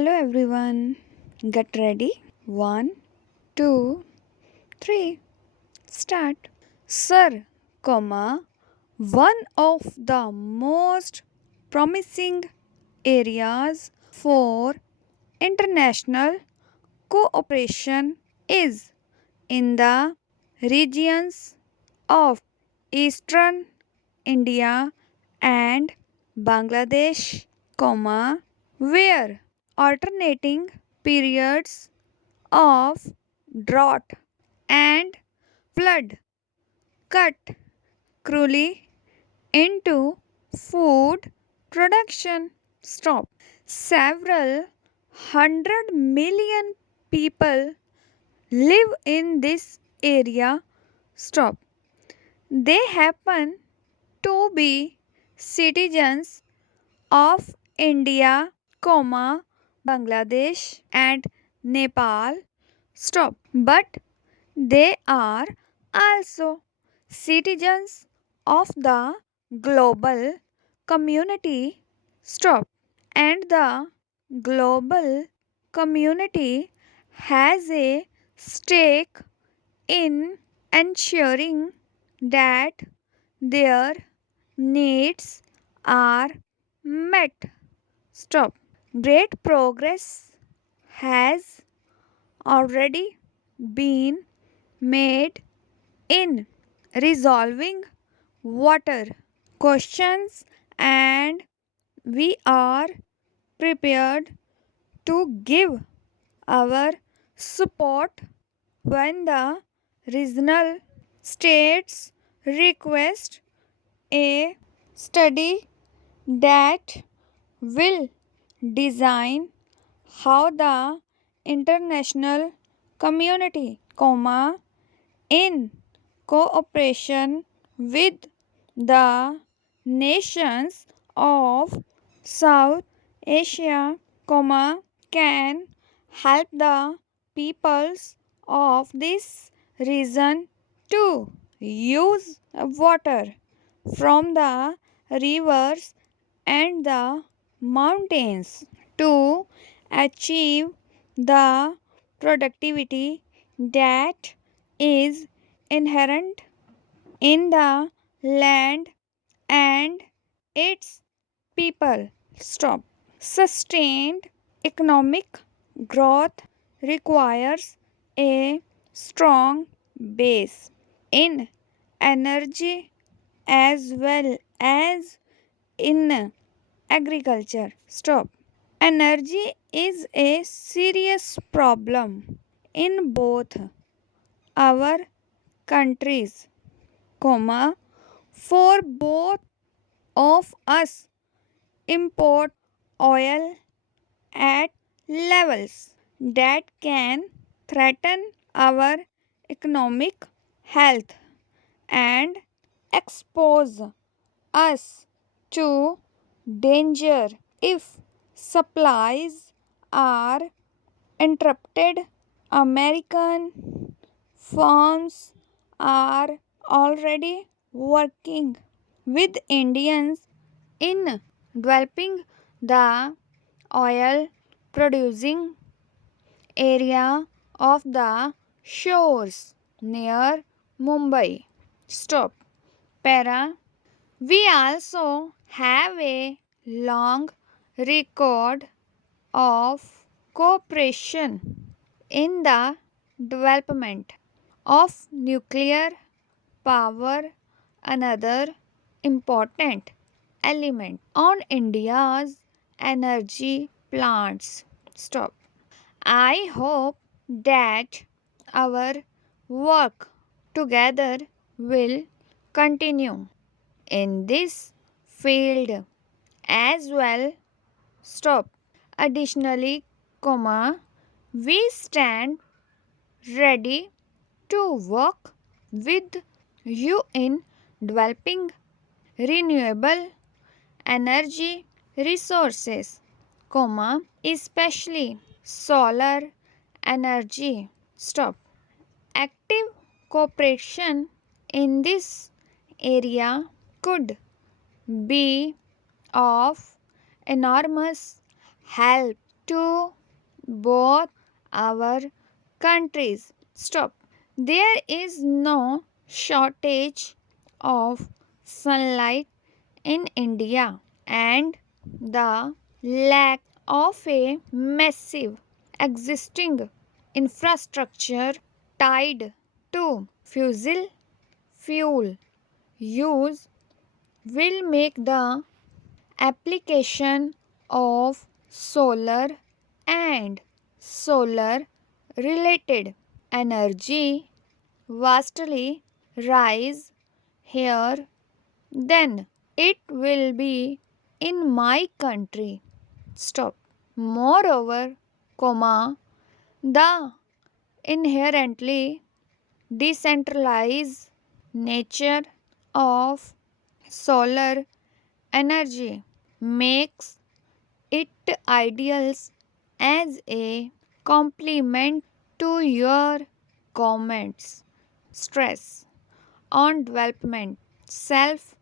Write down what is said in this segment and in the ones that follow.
Hello everyone. Get ready. One, two, three. Start. Sir, one of the most promising areas for international cooperation is in the regions of Eastern India and Bangladesh, where alternating periods of drought and flood cut cruelly into food production. Stop. Several 100 million people live in this area. Stop. They happen to be citizens of India, Bangladesh and Nepal. Stop. But they are also citizens of the global community. Stop. And the global community has a stake in ensuring that their needs are met. Stop. Great progress has already been made in resolving water questions, and we are prepared to give our support when the regional states request a study that will design how the international community, in cooperation with the nations of South Asia, can help the peoples of this region to use water from the rivers and the mountains to achieve the productivity that is inherent in the land and its people. Stop. Sustained economic growth requires a strong base in energy as well as in agriculture. Stop. Energy is a serious problem in both our countries, for both of us import oil at levels that can threaten our economic health and expose us to danger if supplies are interrupted. American firms are already working with Indians in developing the oil producing area of the shores near Mumbai. Stop. Para. We also have a long record of cooperation in the development of nuclear power, another important element on India's energy plants. Stop. I hope that our work together will continue in this field as well. Stop. Additionally, we stand ready to work with you in developing renewable energy resources, especially solar energy. Stop. Active cooperation in this area could be of enormous help to both our countries. Stop. There is no shortage of sunlight in India, and the lack of a massive existing infrastructure tied to fossil fuel use will make the application of solar and solar related energy vastly rise here, then it will be in my country. Stop. Moreover, the inherently decentralized nature of solar energy makes it ideal as a complement to your government's stress on development, self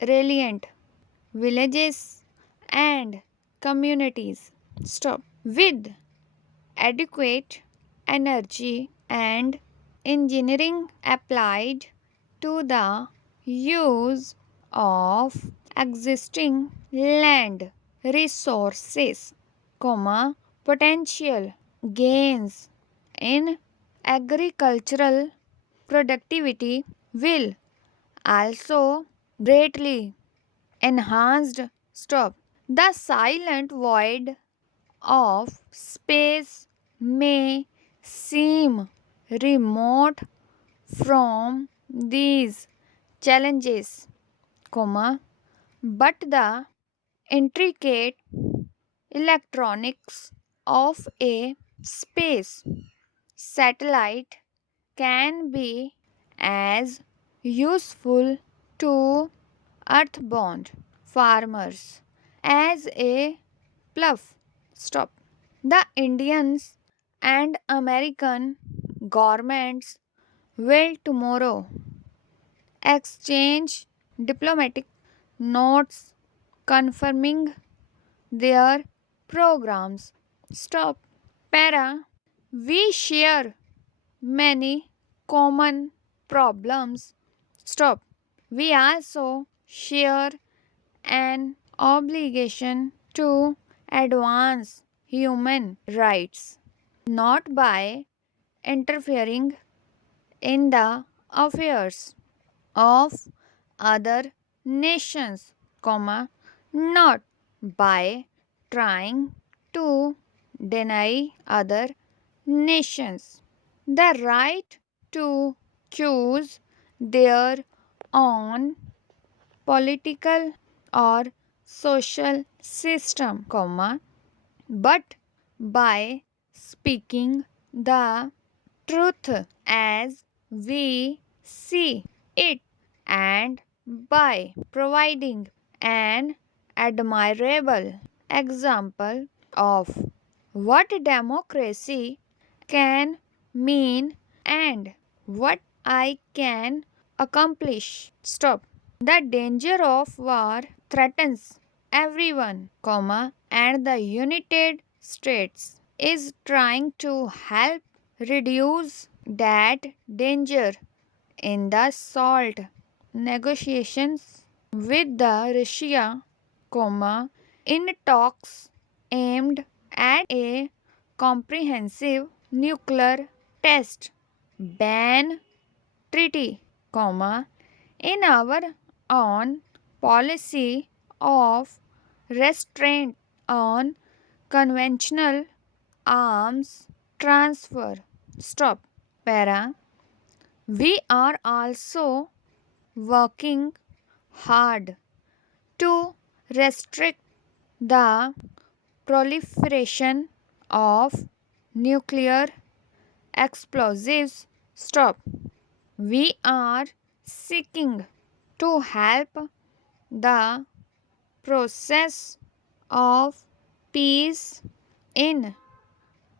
reliant villages and communities. Stop. With adequate energy and engineering applied to the use of existing land resources, potential gains in agricultural productivity will also greatly enhanced. Stop. The silent void of space may seem remote from these challenges, but the intricate electronics of a space satellite can be as useful to earthbound farmers as a bluff. Stop. The Indians and American governments will tomorrow exchange diplomatic notes confirming their programs. Stop. Para. We share many common problems. Stop. We also share an obligation to advance human rights, not by interfering in the affairs of other nations, not by trying to deny other nations the right to choose their own political or social system, but by speaking the truth as we see it and by providing an admirable example of what democracy can mean and what I can accomplish. Stop. The danger of war threatens everyone, and the United States is trying to help reduce that danger in the SALT negotiations with the Russia, in talks aimed at a comprehensive nuclear test ban treaty, in our own policy of restraint on conventional arms transfer. Stop. Para. We are also working hard to restrict the proliferation of nuclear explosives. Stop. We are seeking to help the process of peace in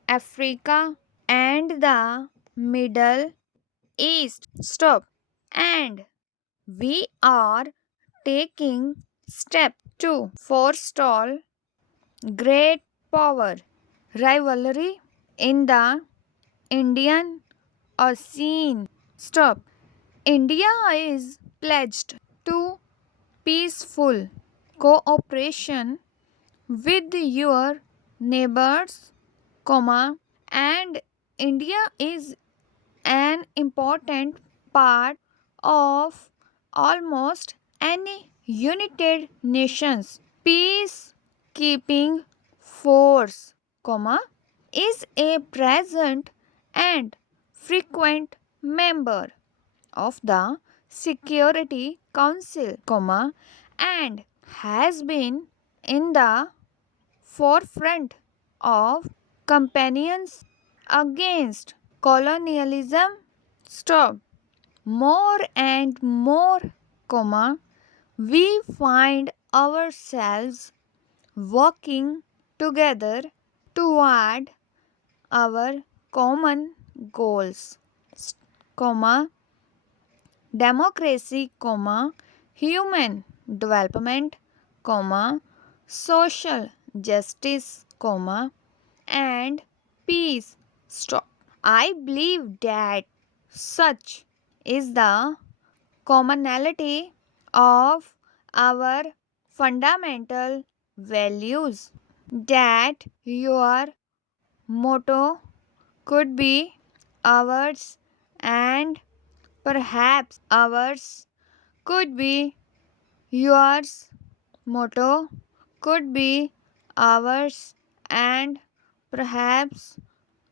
Africa and the Middle East. Stop. And we are taking steps to forestall great power rivalry in the Indian Ocean. Stop. India is pledged to peaceful cooperation with your neighbors, comma, and India is an important part of almost any united nations peacekeeping force, comma, is a present and frequent member of the Security Council, comma, and has been in the forefront of campaigns against colonialism. Stop. More and more, comma, we find ourselves working together toward our common goals, comma, democracy, comma, human development, comma, social justice, comma, and peace. Stop. I believe that such is the commonality of our fundamental values that your motto could be ours and perhaps ours could be yours motto could be ours and perhaps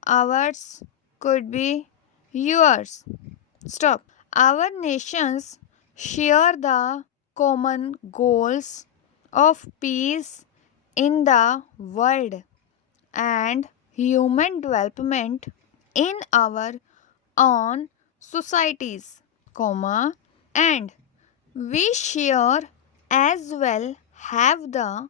ours could be yours. Stop. Our nations share the common goals of peace in the world and human development in our own societies, comma, and we share as well have the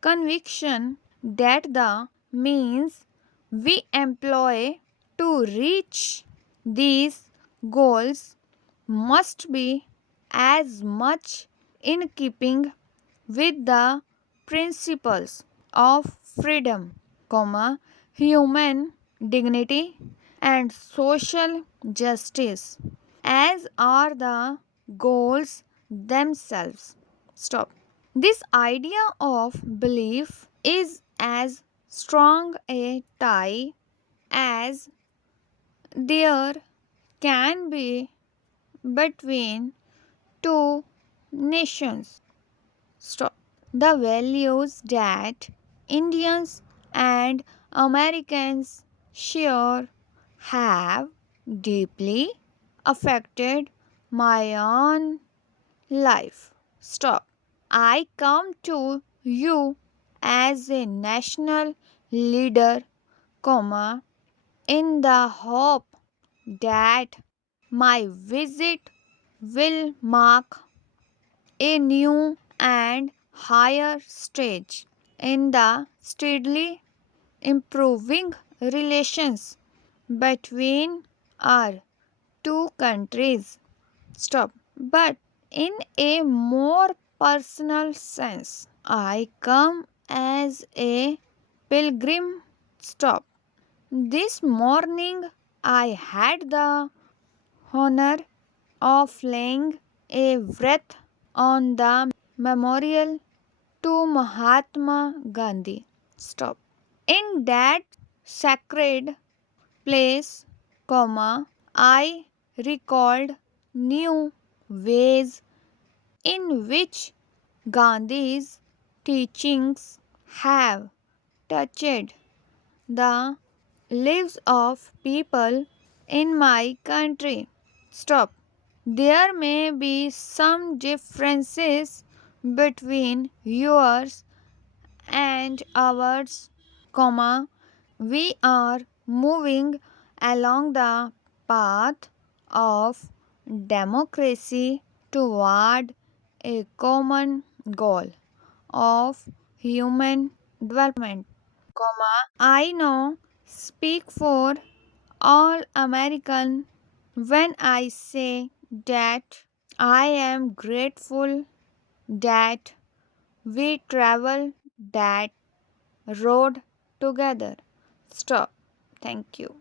conviction that the means we employ to reach these goals must be as much in keeping with the principles of freedom, comma, human dignity and social justice as are the goals themselves. Stop. This idea of belief is as strong a tie as there can be between two nations. Stop. The values that Indians and Americans share have deeply affected my own life. Stop. I come to you as a national leader, comma, in the hope that my visit will mark a new and higher stage in the steadily improving relations between our two countries. Stop. But in a more personal sense, I come as a pilgrim. Stop. This morning I had the honor of laying a wreath on the memorial to Mahatma Gandhi. Stop. In that sacred place, comma, I recalled new ways in which Gandhi's teachings have touched the lives of people in my country. Stop. There may be some differences between yours and ours, comma, we are moving along the path of democracy toward a common goal of human development, comma, I know speak for all American when I say that I am grateful that we travel that road together. Stop. Thank you.